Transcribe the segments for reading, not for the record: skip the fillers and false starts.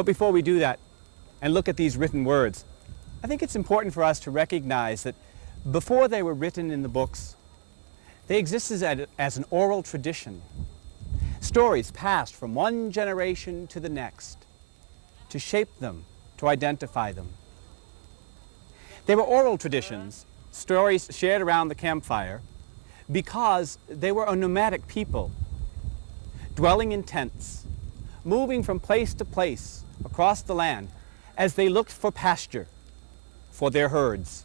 But before we do that and look at these written words, I think it's important for us to recognize that before they were written in the books, they existed as an oral tradition. Stories passed from one generation to the next to shape them, to identify them. They were oral traditions, stories shared around the campfire, because they were a nomadic people, dwelling in tents, moving from place to place across the land as they looked for pasture for their herds.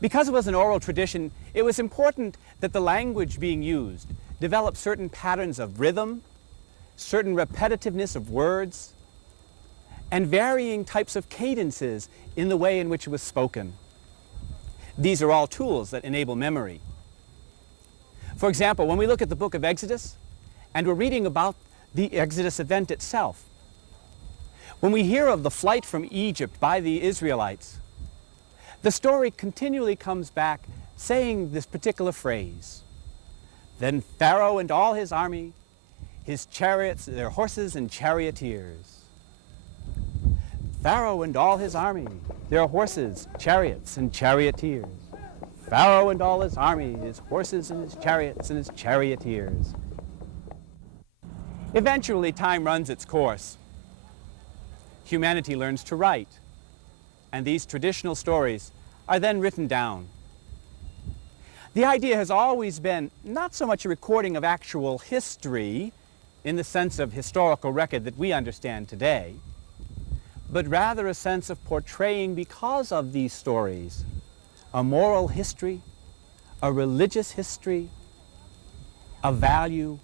Because it was an oral tradition, it was important that the language being used develop certain patterns of rhythm, certain repetitiveness of words, and varying types of cadences in the way in which it was spoken. These are all tools that enable memory. For example, when we look at the book of Exodus, and we're reading about the Exodus event itself, when we hear of the flight from Egypt by the Israelites, the story continually comes back saying this particular phrase. Then Pharaoh and all his army, his chariots, their horses and charioteers. Pharaoh and all his army, their horses, chariots and charioteers. Pharaoh and all his army, his horses and his chariots and his charioteers. Eventually, time runs its course. Humanity learns to write, and these traditional stories are then written down. The idea has always been not so much a recording of actual history in the sense of historical record that we understand today, but rather a sense of portraying, because of these stories, a moral history, a religious history, a value,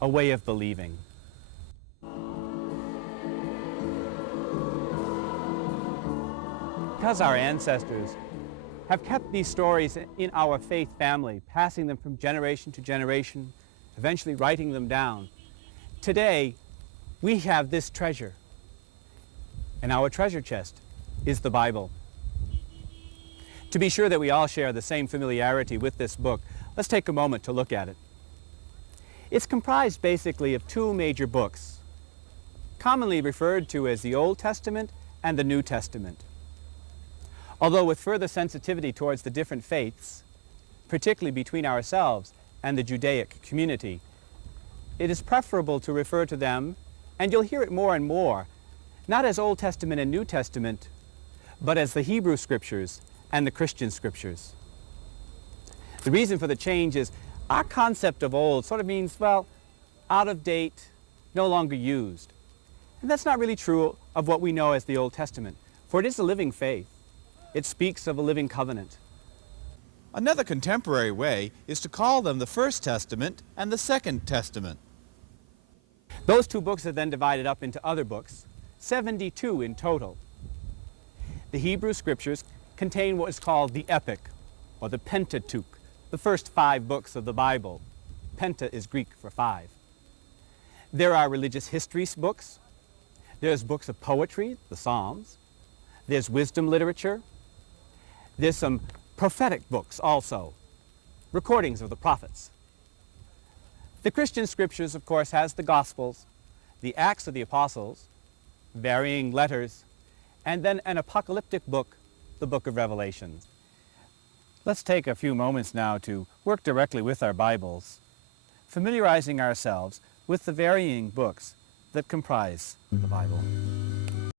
a way of believing. Because our ancestors have kept these stories in our faith family, passing them from generation to generation, eventually writing them down, today we have this treasure, and our treasure chest is the Bible. To be sure that we all share the same familiarity with this book, let's take a moment to look at it. It's comprised basically of two major books, commonly referred to as the Old Testament and the New Testament. Although with further sensitivity towards the different faiths, particularly between ourselves and the Judaic community, it is preferable to refer to them, and you'll hear it more and more, not as Old Testament and New Testament, but as the Hebrew Scriptures and the Christian Scriptures. The reason for the change is our concept of old sort of means, well, out of date, no longer used. And that's not really true of what we know as the Old Testament, for it is a living faith. It speaks of a living covenant. Another contemporary way is to call them the First Testament and the Second Testament. Those two books are then divided up into other books, 72 in total. The Hebrew Scriptures contain what is called the Epic, or the Pentateuch, the first 5 books of the Bible. Penta is Greek for 5. There are religious history books. There's books of poetry, the Psalms. There's wisdom literature. There's some prophetic books also, recordings of the prophets. The Christian Scriptures, of course, has the Gospels, the Acts of the Apostles, varying letters, and then an apocalyptic book, the Book of Revelation. Let's take a few moments now to work directly with our Bibles, familiarizing ourselves with the varying books that comprise the Bible.